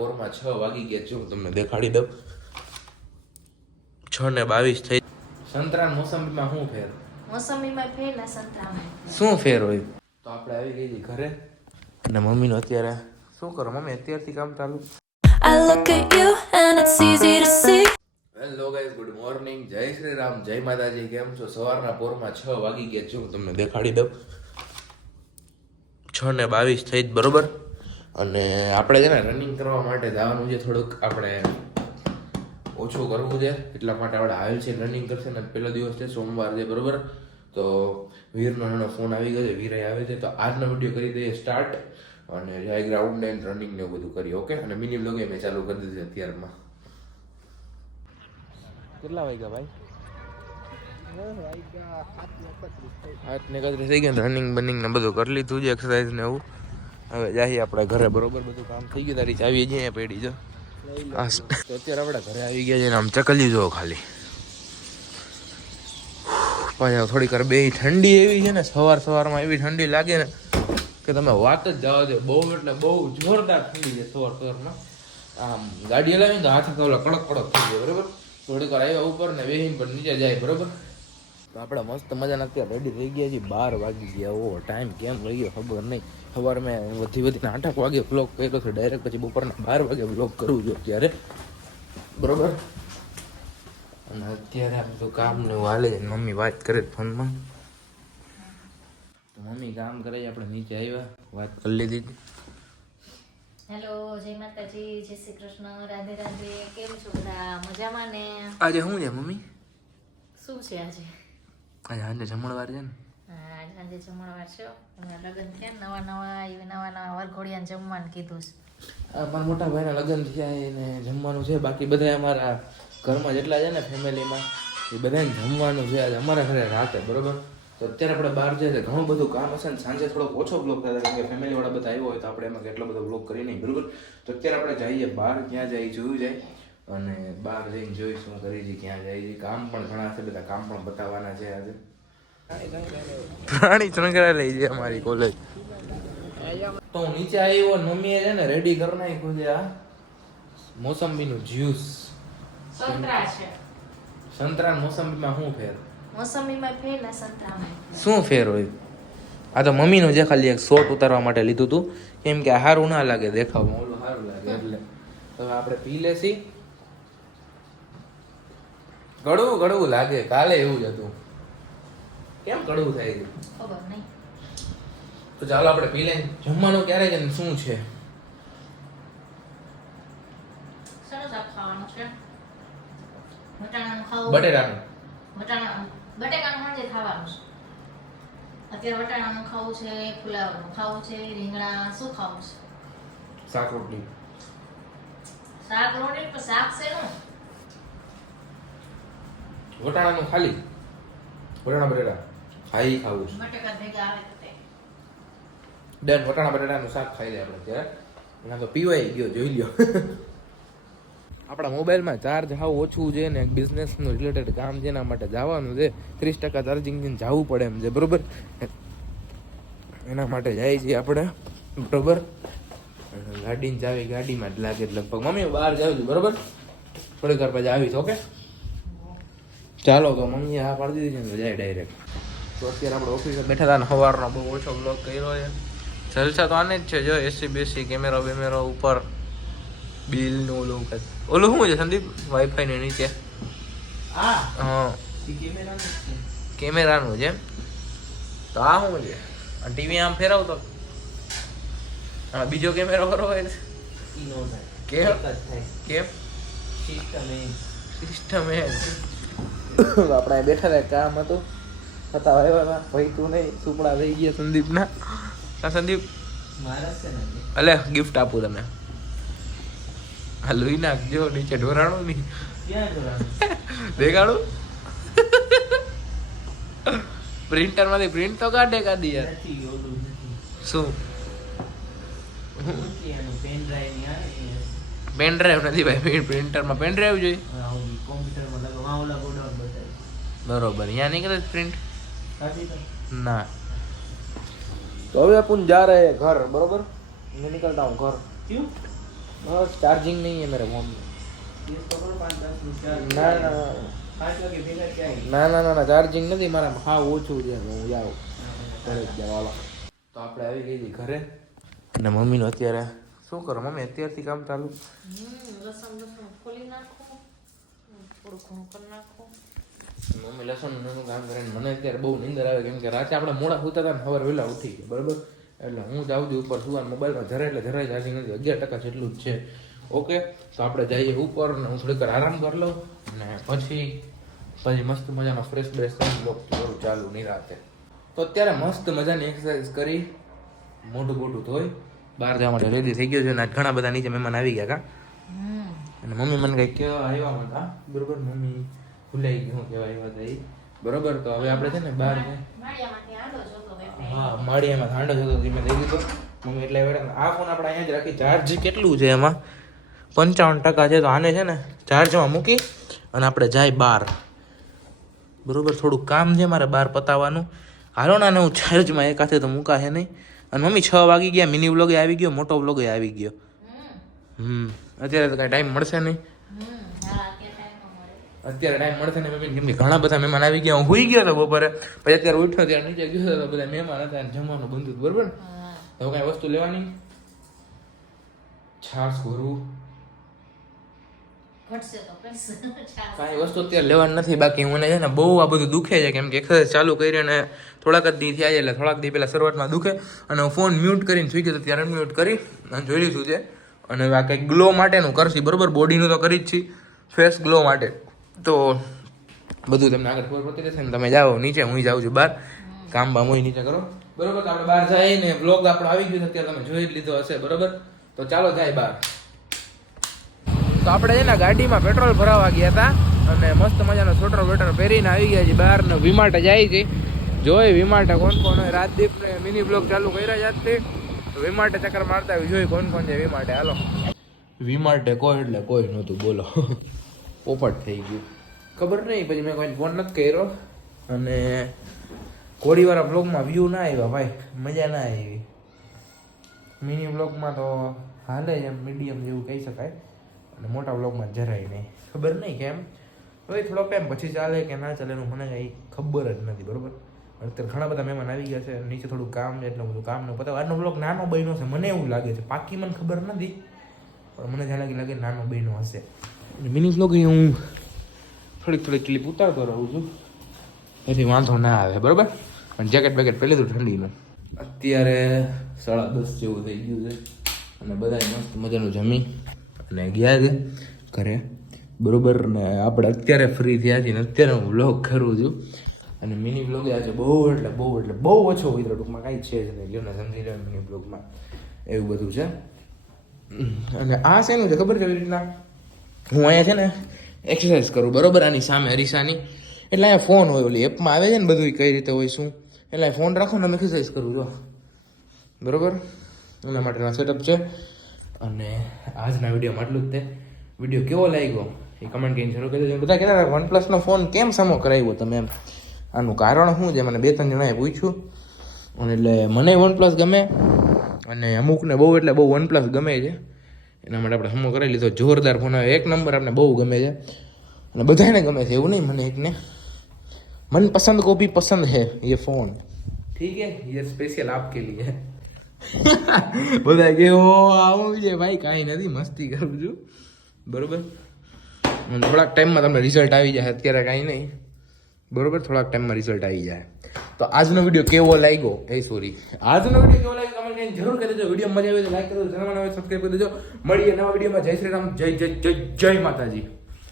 પોરમાં છ વાગી ગયા. જો તમને દેખાડી દઉં. છ ને બાવીસ થઈ સંતરાન મોસંબીમાં શું ફેર? મોસમીમાં ફેરલા સંતરામાં શું ફેર હોય? તો આપણે આવી ગઈ ઘરે. અને મમ્મીનું અત્યારે શું કરો મમ્મી? અત્યારથી કામ ચાલુ? I look at you and it's easy to see. Hello guys good morning Jai Shri Ram. જય માતાજી. કેમ છો? સવારના પોરમાં છ વાગી ગયા. છે તમને દેખાડી દઉં. છ ને બાવીસ થઈ જ બરોબર. અને આપણે છે ને રનિંગ કરવા માટે જવાનું છે થોડુંક. આપણે ઓછું કરવું છે એટલા માટે આપણે આવેલ છે રનિંગ કરશે ને પહેલો દિવસ છે સોમવાર છે બરોબર? તો વીરનો એનો ફોન આવી ગયો છે વીરે આવે છે. તો આજનો વીડિયો કરી દઈએ સ્ટાર્ટ અને જાય ગ્રાઉન્ડ ને રનિંગ ને બધું કરીએ ઓકે અને મિની લોગે મેં ચાલુ કરી દીધી અત્યારમાં. કેટલા વાગ્યા ભાઈ? ને એકત્રીસ થઈ ગયા. રનિંગ બનિંગ ને બધું કરી લીધું છે એક્સરસાઇઝ ને એવું. હવે જાહી આપણે ઘરે બરોબર બધું કામ થઈ ગયું તારી ચાવી જઈએ પેઢી જો. અત્યારે આપણે ઘરે આવી ગયા છે આમ ચકલી જો ખાલી. પાછા થોડીક વાર બે ઠંડી એવી છે ને સવાર સવારમાં એવી ઠંડી લાગે ને કે તમે વાત જ જવા દો. બહુ એટલે બહુ જોરદાર ઠંડી છે સવાર સવારમાં. આમ ગાડી હલાવીને તો હાથ કવલા કડક કડક થઈ જાય બરોબર? થોડીક વાર આવ્યા ઉપર ને વેહીન પણ નીચે જાય બરોબર? તો આપણે મસ્ત મજાના અત્યારે રેડી થઈ ગયા છીએ. બાર વાગી ગયા ઓ ટાઈમ કેમ લઈ ગયો ખબર નહીં. સવાર મેં વધી વધીને આઠ વાગે બ્લોગ કર્યો છે ડાયરેક્ટ પછી બપોરના બાર વાગે બ્લોગ કરવું છું અત્યારે. બરોબર? અને અત્યારે આ બધું કામ ને એવું હાલે મમ્મી વાત કરે ફોનમાં. તો મમ્મી કામ કરે આપણે નીચે આવ્યા. વાત કરી લીધી. હેલો જય માતાજી જય શ્રી કૃષ્ણ રાધે રાધે. કેમ છો બધા? મજામાં ને? આજે શું છે મમ્મી? શું છે આજે? આજે આજે જમણવાર છે ને? આજે સાંજે જમણવાર છે. એમના લગ્ન થયા નવા નવા એ નવા નવા વરઘોડિયાને જમવાનું કીધું છે. આ મારા મોટા ભાઈના લગ્ન થયા, એને જમવાનું છે. બાકી બધા અમારા ઘરમાં જેટલા છે ને ફેમિલીમાં, એ બધાને જમવાનું છે આજે અમારા ઘરે રાતે, બરોબર? તો અત્યારે આપણે બહાર જઈએ તો ઘણું બધું કામ હશે ને સાંજે થોડોક ઓછો બ્લોક થતા કેમ કે ફેમિલીવાળા બધા આવ્યો હોય તો આપણે એમાં કેટલો બધો બ્લોક કરી નહીં, બરોબર? તો અત્યારે આપણે જઈએ બહાર, ક્યાં જાય જોયું જાય. અને બહાર જઈને જોઈશું કરી છે ક્યાં જાય છે, કામ પણ ઘણા છે, બધા કામ પણ બતાવવાના છે આજે. પ્રાણી લઈ જાય અમારી કોલેજ તો હું નીચે આવ્યો ને મમ્મીએ છે ને રેડી કરી નાખ્યું છે આ મોસંબીનું જ્યુસ સંતરા છે. સંતરા ને મોસંબીમાં શું ફેર? મોસમીમાં ફેરલા સંતરામાં શું ફેર હોય? આ તો મમ્મીનું જે ખાલી એક શોટ ઉતારવા માટે લીધું હતું કેમ કે આ સારું ના લાગે દેખાવમાં. ઓલું સારું લાગે એટલે. તો હવે આપણે પી લેસી ગળવું ગળવું લાગે કાલે એવું જ હતું. કેમ કડવું થાય છે? ખબર નહીં. તો ચાલો આપણે પી લઈએ. જમવાનું ક્યારે છે શું છે? સરસ આ ખાવાનું છે. વટાણાનું ખાવું. બટેટાનું વટાણા બટેકાનું સાંજે ખાવાનું છે. અત્યારે વટાણાનું ખાવું છે ફુલાવરનું ખાવું છે રીંગણા શું ખાવું છે? શાક રોટલી. શાક રોટલી પણ શાક છે વટાણાનું ખાલી. વટાણા બટેટા. હા ઈ ખાવું છે. બટેકા ભેગા આવે તો ડન વટાણા બટાટાનું શાક ખાઈ લે આપણે ત્યારે એના તો પીવાય ગયો જોઈ લ્યો. આપણા મોબાઈલમાં ચાર્જ હાવ ઓછું છે ને એક બિઝનેસનું રિલેટેડ કામ છે એના માટે જવાનું છે. ત્રીસ ટકા ચાર્જિંગ જવું પડે એમ છે બરોબર? એના માટે જાય છીએ આપણે બરોબર? ગાડી ચાવી ગાડીમાં જ લાગે લગભગ. મમ્મી બહાર જાવ છું બરોબર? થોડીક વાર પછી આવીશ ઓકે ચાલો તો મમ્મીએ હા પાડી દીધી છે જાય ડાયરેક્ટ તો અત્યારે આપણે ઓફિસે બેઠા હતા ને સવારનો બહુ ઓછો બ્લોગ કર્યો છે. જલસા તો આને જ છે જો એસી બેસી કેમેરો બેમેરો ઉપર. બિલનું ઓલું કંઈક. ઓલું શું છે સંદીપ? વાઈફાઈ ની નીચે. હા. કેમેરાનું છે? તો આ શું છે? ટીવી આમ ફેરવતો? હા બીજો કેમેરો કરો હોય? કેમ? કેમ? સિસ્ટમ એ. આપણે બેઠા રહ્યા કામ હતું. હતા. ભાઈ ભાઈ તું નહીં સુપડા થઈ ગયા સંદીપના. સંદીપ અલે ગિફ્ટ આપું તમે હા લોહી નાખજો નીચે ઢોરાણું નહીં. દેખાડું? પ્રિન્ટરમાંથી પ્રિન્ટ તો કાઢે કાઢી યાર. શું? પેન ડ્રાઈવ નથી ભાઈ પ્રિન્ટરમાં પેન ડ્રાઈવ જોઈએ. બરોબર અહીંયા નીકળે પ્રિન્ટ प्रिंट ना तो अभी अपन जा रहे हैं घर बरोबर मैं निकलता हूँ घर क्यों बस चार्जिंग नहीं है मेरे फोन में ના ના ના ના ના ના ચાર્જિંગ નથી મારા હા ઓછું છે હું જાઉં ઘરે જ જાઉં હાલો તો આપણે આવી ગઈ છીએ ઘરે અને મમ્મીનું અત્યારે શું કરો મમ્મી અત્યારથી કામ ચાલુ લસણ લસણ ખોલી નાખો થોડું ઘણું કરી નાખો મમ્મી લસણનું કામ કરે મને અત્યારે બહુ નીંદર આવે કેમ કે રાતે આપણે મોડા સુતા હતા ને સવારે વહેલા ઉઠી ગયા બરાબર? એટલે હું જાઉં છું ઉપર સુવા મોબાઈલમાં જરાય એટલે જરાય જાગી નથી અગિયાર ટકા જેટલું જ છે. ઓકે? તો આપણે જઈએ ઉપર ને હું થોડીક આરામ કરી લઉં અને પછી પછી મસ્ત મજાનો ફ્રેશ બ્રેશ કરી બ્લોગ થોડું ચાલુ નિરાતે. તો અત્યારે મસ્ત મજાની એક્સરસાઇઝ કરી મોઢું મોઢું ધોઈ બહાર જવા માટે રેડી થઈ ગયો છે અને ઘણા બધા નીચે મહેમાન આવી ગયા કા? અને મમ્મી મને કંઈક કેવા આવ્યા હતા બરોબર? મમ્મી ભૂલાઈ ગયું કેવા આવ્યા હતા ઈ. બરોબર તો હવે આપણે છે ને બહાર હા માળીયામાં ઠાંડો જતો ધીમે થઈ ગયો મમ્મી એટલે આ ફોન આપણે અહીંયા જ રાખી. ચાર્જ કેટલું છે એમાં? પંચાવન ટકા છે તો આને છે ને ચાર્જમાં મૂકી અને આપણે જાય બહાર બરોબર થોડું કામ છે મારે બહાર પતાવવાનું. હાલો ને હું ચાર્જમાં એક હાથે તો મૂકાશે નહીં. અને મમ્મી છ વાગી ગયા મિની વ્લોગે આવી ગયો મોટો વ્લોગે આવી ગયો. હમ. અત્યારે તો કાંઈ ટાઈમ મળશે નહીં હમ હા કે ટાઈમ મળે અત્યારે ટાઈમ મળશે ને મેં કેમ ઘણા બધા મહેમાન આવી ગયા. હું હોઈ ગયો હતો બપોરે. પછી અત્યારે ઉઠ્યો ત્યારે નીચે ગયો હતો બધા મહેમાન હતા અને જમવાનું બંધ બરોબર ને? તો કાંઈ વસ્તુ લેવાની? છાશ છાસ કાંઈ વસ્તુ અત્યારે લેવાની નથી બાકી મને છે ને બહુ આ બધું દુખે છે કેમ કે એક્સરસાઇઝ ચાલુ કરી અને થોડાક જ દી થયા છે એટલે થોડાક દી પહેલાં શરૂઆતમાં દુખે. અને હું ફોન મ્યુટ કરીને સુઈ ગયો તો ત્યારે મ્યુટ કરી અને જોઈ લીધું છે. અને આ કંઈક ગ્લો માટેનું કરશી બરોબર? બોડીનું તો કરી જ છીએ. ફેસ ગ્લો માટે. તો બધું તમને આગળ ખબર પડતી રહેશે ને તમે જાઓ નીચે, હું જાઉં છું બહાર. કામ બામ હોય નીચે કરો. બરોબર, તો આપણે બહાર જઈને બ્લોગ આપણો આવી ગયો છે, અત્યારે તમે જોઈ જ લીધો હશે, બરોબર? તો ચાલો જાય બહાર. તો આપણે છે ને ગાડીમાં પેટ્રોલ ભરાવા ગયા હતા અને મસ્ત મજાનો સ્વેટર વેટર પહેરીને આવી ગયા છે બહાર ને વિમાટે જાય છે. જોઈ વિમાટે કોણ કોણ હોય? રાજદીપ ને મિની બ્લોગ ચાલુ કર્યા જાતથી તો ચક્કર મારતા જોઈ કોણ કોણ છે વીમાટે હાલો. વીમાટે કોઈ એટલે કોઈ નહોતું, બોલો. પોપટ થઈ ગયું. ખબર નહીં, પછી મેં કોઈ ફોન નથી કર્યો. અને કોળીવાળા બ્લોગમાં વ્યૂ ના આવ્યા, ભાઈ. મજા ના આવી. મિની બ્લોગમાં તો હાલે એમ મીડિયમ જેવું કહી શકાય. અને મોટા બ્લોગમાં જરાય નહીં. ખબર નહીં કેમ? હવે થોડો ટાઈમ પછી ચાલે કે ના ચાલે એનું મને કંઈ ખબર જ નથી, બરાબર? અત્યારે ઘણા બધા મહેમાન આવી ગયા છે, નીચે થોડું કામ છે, એટલું બધું કામનું પતાવ. આજનો બ્લોક નાનો બન્યો છે, મને એવું લાગે છે. પાકી મને ખબર નથી, પણ મને જ્યાં લાગે લાગે નાનો બન્યો હશે. મિની બ્લોગ હું થોડીક થોડીક ક્લિપ ઉતારતો રહું છું. એથી વાંધો ના આવે, બરાબર? અને જેકેટ બેકેટ પહેલી તો ઠંડીનું. અત્યારે સાડા દસ જેવું થઈ ગયું છે. અને બધા મસ્ત મજાનું જમી અને ગયા છે ઘરે. બરોબર, ને આપણે અત્યારે ફ્રી થયા છીએ અત્યારે હું વ્લોગ કરું છું. અને મિની બ્લોગ આજે બહુ એટલે બહુ એટલે બહુ ઓછો હોય ટૂંકમાં કાંઈ છે જ નહીં. ને સમજી લો મિની બ્લોગમાં એવું બધું છે. અને આ શેનું છે? ખબર કેવી રીતના? હું અહીંયા છે ને એક્સરસાઇઝ કરું, બરોબર? આની સામે અરીસાની. એટલે અહીંયા ફોન હોય, ઓલી એપમાં આવે છે ને બધું કઈ રીતે હોય, શું? એટલે ફોન રાખો ને એક્સરસાઇઝ કરું, જો. બરોબર? એના માટેના સેટઅપ છે. અને આજના વિડીયોમાં આટલું જ તે. વીડિયો કેવો લાગ્યો? એ કમેન્ટ કરીને જરૂર કરી દેજો બધા કહેતા હતા વન પ્લસનો ફોન કેમ સમો કરાવ્યો તમે એમ. આનું કારણ શું છે? મને બે ત્રણ જણાએ પૂછ્યું. અને એટલે મને વન પ્લસ ગમે. અને અમુકને બહુ એટલે બહુ વન પ્લસ ગમે છે. એના માટે આપણે હમો કરી લીધો. જોરદાર ફોન આવે. એક નંબર આપણે બહુ ગમે છે. અને બધાને ગમે છે એવું નહીં મને એકને. મનપસંદ કોપી પસંદ હે એ ફોન. ઠીક હે યે સ્પેશિયલ આપકે લીએ બધા કે ઓ આવું છે. ભાઈ કાંઈ નથી મસ્તી કરું છું. બરોબર? થોડાક ટાઈમમાં તમને રિઝલ્ટ આવી જાય અત્યારે કાંઈ નહીં. બરોબર? થોડાક ટાઈમમાં રિઝલ્ટ આવી જાય. તો આજનો વીડિયો કેવો લાગ્યો? એ સોરી આજનો વીડિયો કેવો લાગ્યો? કરીને જરૂર કરી દેજો. વીડિયો મજા આવે તો લાઈક કરી દેજો. જણાવવાનું હોય સબસ્ક્રાઈબ કરી દેજો. મળીએ નવા વિડીયોમાં. જય શ્રી રામ. જય જય જય જય માતાજી.